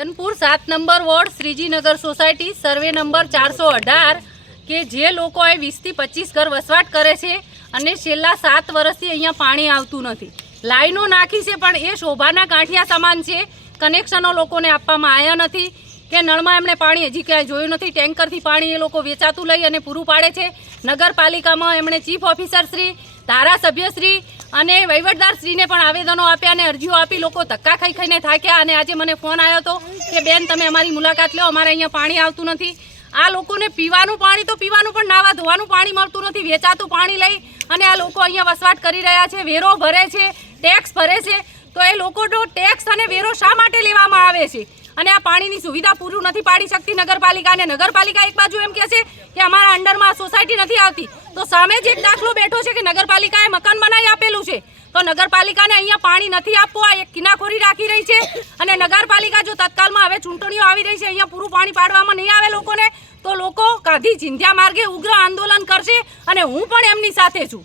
Dhanpur 7 number ward Shrijinagar society survey number 418 કે જે લોકોએ 20 થી 25 ઘર વસવાટ કરે છે અને છેલ્લા 7 વર્ષથી અહીંયા પાણી આવતું નથી. લાઈનો નાખી છે પણ એ શોભાના ગાંઠિયા સમાન છે. કનેક્શનો લોકોને આપવામાં આવ્યા નથી કે નળમાં એમણે પાણી હજી ક્યાંય જોયું નથી. ટેન્કરથી પાણી એ લોકો વેચાતું લઈ અને પૂરું પાડે છે. નગરપાલિકામાં એમણે ચીફ ઓફિસર શ્રી, ધારાસભ્ય શ્રી અને વહીવટદાર શ્રીને પણ આવેદનો આપ્યા અને અરજીઓ આપી. લોકો ધક્કા ખાઈ ખાઈને થાક્યા અને આજે મને ફોન આવ્યો હતો કે બેન તમે અમારી મુલાકાત લો, અમારે અહીંયા પાણી આવતું નથી. આ લોકોને પીવાનું પાણી તો પીવાનું પણ નાવા ધોવાનું પાણી મળતું નથી. વેચાતું પાણી લઈ અને આ લોકો અહીંયા વસવાટ કરી રહ્યા છે. વેરો ભરે છે, ટેક્સ ભરે છે. તો એ લોકોનો ટેક્સ અને વેરો શા માટે લેવામાં આવે છે? અને આ પાણીની સુવિધા પૂરું નથી પાડી શકતી નગરપાલિકા. અને નગરપાલિકા એક બાજુ એમ કહે છે કે અમારા અંડરમાં સોસાયટી નથી આવતી, તો સામે જ એક દાખલો બેઠો છે કે નગરપાલિકાએ મકાન બનાવી આપેલું છે. તો નગરપાલિકાને અહીંયા પાણી નથી આપવું, આ એક કિનાખોરી રાખી રહી છે. અને નગરપાલિકા જો તત્કાલમાં હવે ચૂંટણીઓ આવી રહી છે, અહીંયા પૂરું પાણી પાડવામાં નહીં આવે લોકોને, તો લોકો ગાંધી ચિંધ્યા માર્ગે ઉગ્ર આંદોલન કરશે અને હું પણ એમની સાથે છું.